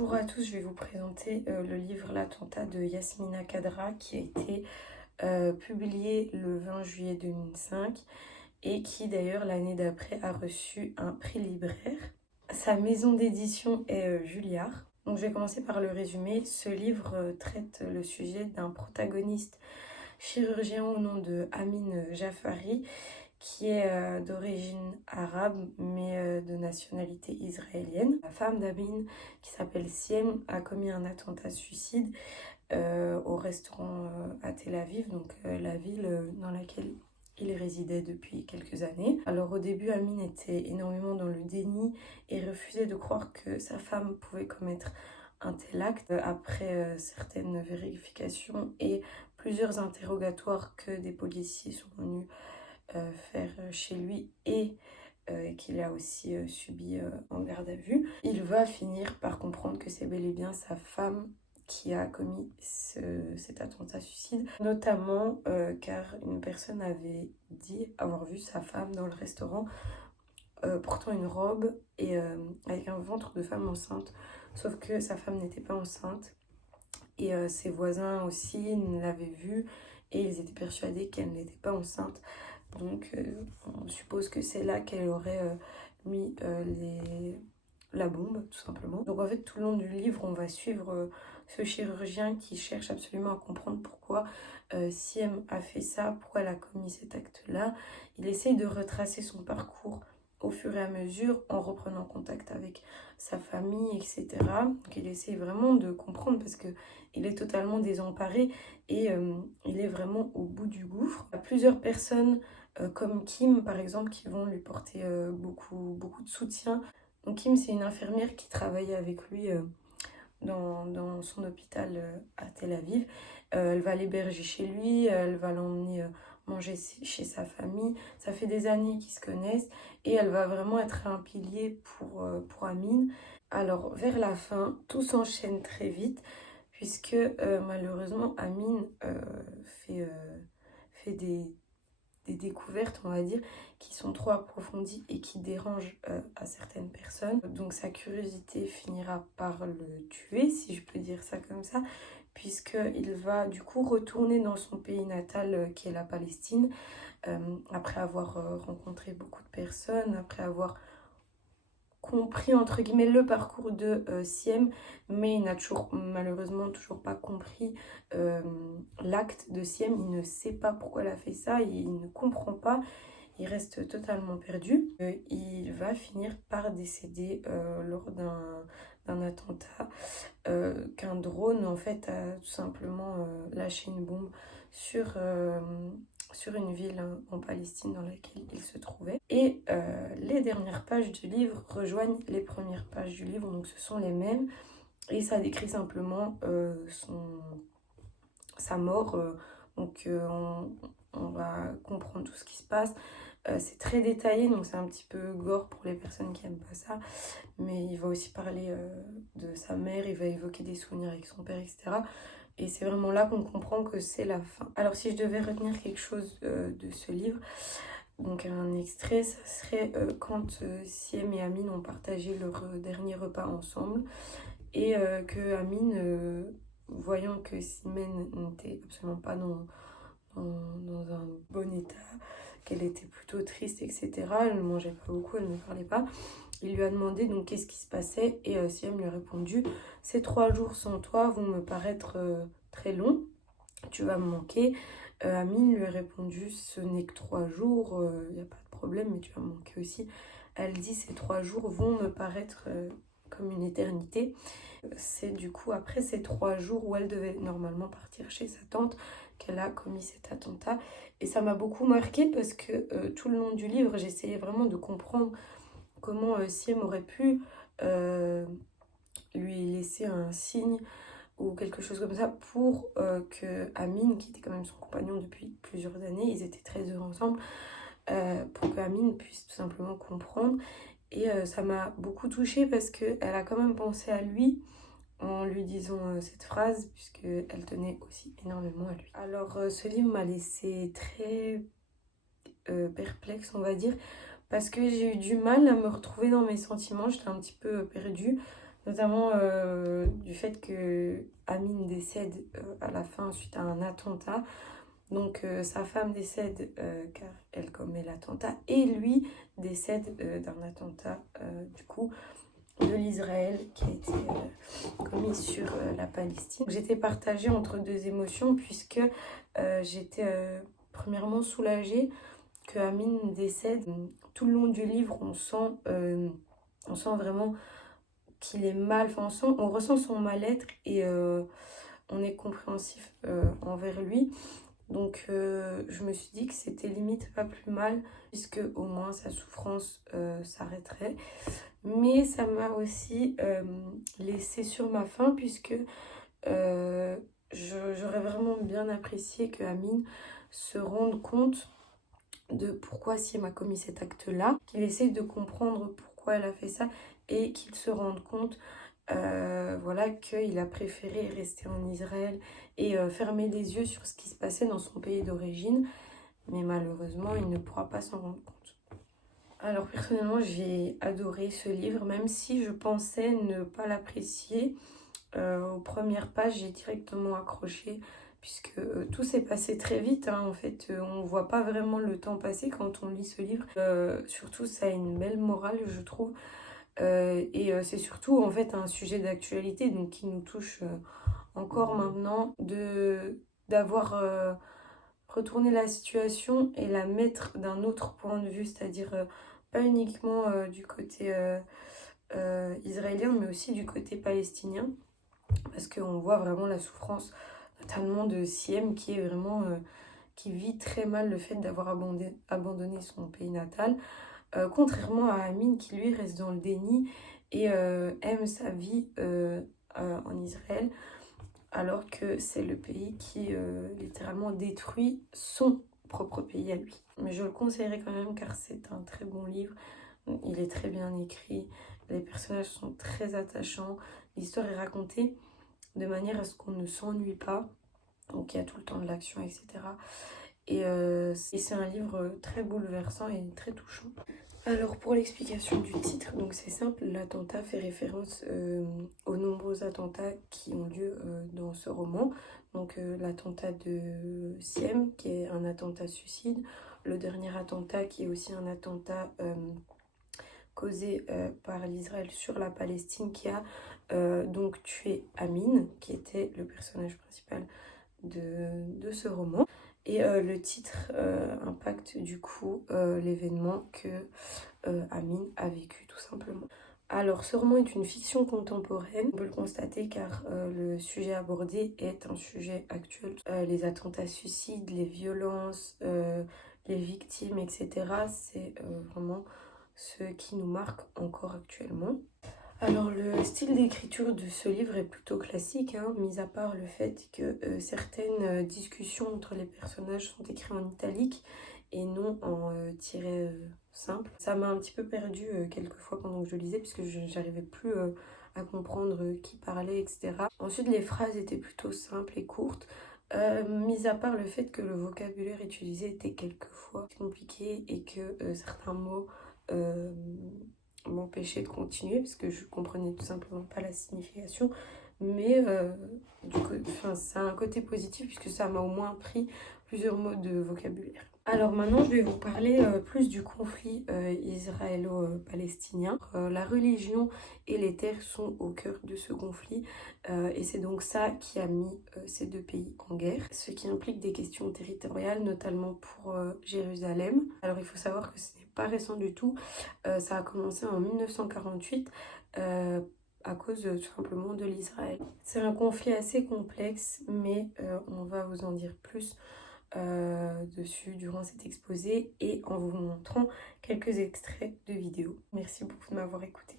Bonjour à tous, je vais vous présenter le livre L'attentat de Yasmina Khadra qui a été publié le 20 juillet 2005 et qui d'ailleurs l'année d'après a reçu un prix littéraire. Sa maison d'édition est Julliard. Donc je vais commencer par le résumé. Ce livre traite le sujet d'un protagoniste chirurgien au nom de Amin Jafari qui est d'origine arabe mais de nationalité israélienne. La femme d'Amin, qui s'appelle Siem, a commis un attentat suicide au restaurant à Tel Aviv, donc la ville dans laquelle il résidait depuis quelques années. Alors au début, Amin était énormément dans le déni et refusait de croire que sa femme pouvait commettre un tel acte. Après certaines vérifications et plusieurs interrogatoires que des policiers sont venus faire chez lui et qu'il a aussi subi en garde à vue, il va finir par comprendre que c'est bel et bien sa femme qui a commis cet attentat suicide, notamment car une personne avait dit avoir vu sa femme dans le restaurant portant une robe et avec un ventre de femme enceinte, sauf que sa femme n'était pas enceinte et ses voisins aussi l'avaient vue et ils étaient persuadés qu'elle n'était pas enceinte. Donc on suppose que c'est là qu'elle aurait mis la bombe, tout simplement. Donc en fait, tout le long du livre, on va suivre ce chirurgien qui cherche absolument à comprendre pourquoi Siem a fait ça, pourquoi elle a commis cet acte-là. Il essaye de retracer son parcours au fur et à mesure en reprenant contact avec sa famille, etc. Donc il essaye vraiment de comprendre parce qu'il est totalement désemparé et il est vraiment au bout du gouffre. Il y a plusieurs personnes comme Kim par exemple qui vont lui porter beaucoup de soutien. Donc Kim, c'est une infirmière qui travaillait avec lui dans son hôpital à Tel Aviv. Elle va l'héberger chez lui, elle va l'emmener manger chez sa famille. Ça fait des années qu'ils se connaissent et elle va vraiment être un pilier pour Amin. Alors vers la fin, tout s'enchaîne très vite puisque malheureusement Amin fait des découvertes, on va dire, qui sont trop approfondies et qui dérangent à certaines personnes. Donc sa curiosité finira par le tuer, si je peux dire ça comme ça, puisqu'il va du coup retourner dans son pays natal qui est la Palestine, après avoir rencontré beaucoup de personnes, après avoir compris entre guillemets le parcours de Siem, mais il n'a malheureusement toujours pas compris l'acte de Siem. Il ne sait pas pourquoi elle a fait ça, il ne comprend pas, il reste totalement perdu. Il va finir par décéder lors d'un attentat qu'un drone en fait a tout simplement lâché une bombe sur une ville en Palestine dans laquelle il se trouvait. Et les dernières pages du livre rejoignent les premières pages du livre, donc ce sont les mêmes. Et ça décrit simplement sa mort. On va comprendre tout ce qui se passe. C'est très détaillé, donc c'est un petit peu gore pour les personnes qui n'aiment pas ça. Mais il va aussi parler de sa mère, il va évoquer des souvenirs avec son père, etc. Et c'est vraiment là qu'on comprend que c'est la fin. Alors si je devais retenir quelque chose de ce livre, donc un extrait, ça serait quand Siem et Amin ont partagé leur dernier repas ensemble et que Amin, voyant que Simen n'était absolument pas dans un bon état, qu'elle était plutôt triste, etc. Elle ne mangeait pas beaucoup, elle ne parlait pas. Il lui a demandé donc qu'est-ce qui se passait et Siem lui a répondu: ces 3 jours sans toi vont me paraître très longs, tu vas me manquer. Amine lui a répondu: ce n'est que 3 jours, il n'y a pas de problème, mais tu vas me manquer aussi. Elle dit: ces 3 jours vont me paraître comme une éternité. C'est du coup après ces 3 jours où elle devait normalement partir chez sa tante qu'elle a commis cet attentat. Et ça m'a beaucoup marquée parce que tout le long du livre, j'essayais vraiment de comprendre comment Siem aurait pu lui laisser un signe ou quelque chose comme ça pour que Amin, qui était quand même son compagnon depuis plusieurs années, ils étaient très heureux ensemble, pour que Amin puisse tout simplement comprendre. Et ça m'a beaucoup touchée parce qu'elle a quand même pensé à lui en lui disant cette phrase, puisqu'elle tenait aussi énormément à lui. Alors ce livre m'a laissé très perplexe, on va dire, parce que j'ai eu du mal à me retrouver dans mes sentiments, j'étais un petit peu perdue, notamment du fait que Amin décède à la fin suite à un attentat. Donc sa femme décède car elle commet l'attentat et lui décède d'un attentat du coup de l'Israël qui a été commis sur la Palestine. J'étais partagée entre deux émotions puisque j'étais premièrement soulagée que Amin décède. Tout le long du livre, on sent vraiment qu'il est mal, enfin on ressent son mal-être et on est compréhensif envers lui. Donc je me suis dit que c'était limite pas plus mal puisque au moins sa souffrance s'arrêterait. Mais ça m'a aussi laissé sur ma faim puisque j'aurais vraiment bien apprécié que Amine se rende compte de pourquoi Siem a commis cet acte-là, qu'il essaye de comprendre pourquoi elle a fait ça et qu'il se rende compte voilà, qu'il a préféré rester en Israël et fermer les yeux sur ce qui se passait dans son pays d'origine. Mais malheureusement, il ne pourra pas s'en rendre compte. Alors personnellement, j'ai adoré ce livre, même si je pensais ne pas l'apprécier. Aux premières pages, j'ai directement accroché, puisque tout s'est passé très vite. Hein. En fait, on ne voit pas vraiment le temps passer quand on lit ce livre. Surtout, ça a une belle morale, je trouve. Et c'est surtout, en fait, un sujet d'actualité, donc qui nous touche encore maintenant, d'avoir retourné la situation et la mettre d'un autre point de vue, c'est-à-dire pas uniquement du côté israélien, mais aussi du côté palestinien, parce qu'on voit vraiment la souffrance, notamment de Siem, qui est vraiment qui vit très mal le fait d'avoir abandonné son pays natal, contrairement à Amin qui lui reste dans le déni et aime sa vie en Israël, alors que c'est le pays qui littéralement détruit son propre pays à lui. Mais je le conseillerais quand même car c'est un très bon livre, il est très bien écrit, les personnages sont très attachants, l'histoire est racontée de manière à ce qu'on ne s'ennuie pas, donc il y a tout le temps de l'action, etc. Et c'est un livre très bouleversant et très touchant. Alors pour l'explication du titre, donc c'est simple, l'attentat fait référence aux nombreux attentats qui ont lieu dans ce roman. Donc l'attentat de Siem, qui est un attentat suicide, le dernier attentat qui est aussi un attentat causé par l'Israël sur la Palestine, qui a donc tué Amin, qui était le personnage principal de ce roman. Et le titre impacte du coup l'événement que Amin a vécu tout simplement. Alors ce roman est une fiction contemporaine, on peut le constater car le sujet abordé est un sujet actuel. Les attentats suicides, les violences, les victimes, etc. C'est vraiment ce qui nous marque encore actuellement. Alors le style d'écriture de ce livre est plutôt classique, hein, mis à part le fait que certaines discussions entre les personnages sont écrites en italique et non en tiret simple. Ça m'a un petit peu perdu quelques fois pendant que je lisais puisque je n'arrivais plus à comprendre qui parlait, etc. Ensuite les phrases étaient plutôt simples et courtes, mis à part le fait que le vocabulaire utilisé était quelquefois compliqué et que certains mots m'empêchait de continuer parce que je comprenais tout simplement pas la signification, mais ça a un côté positif puisque ça m'a au moins appris plusieurs mots de vocabulaire. Alors maintenant je vais vous parler plus du conflit israélo-palestinien. La religion et les terres sont au cœur de ce conflit et c'est donc ça qui a mis ces deux pays en guerre, ce qui implique des questions territoriales, notamment pour Jérusalem. Alors il faut savoir que ce n'est pas récent du tout, ça a commencé en 1948 à cause tout simplement de l'Israël. C'est un conflit assez complexe, mais on va vous en dire plus dessus durant cet exposé et en vous montrant quelques extraits de vidéos. Merci beaucoup de m'avoir écouté.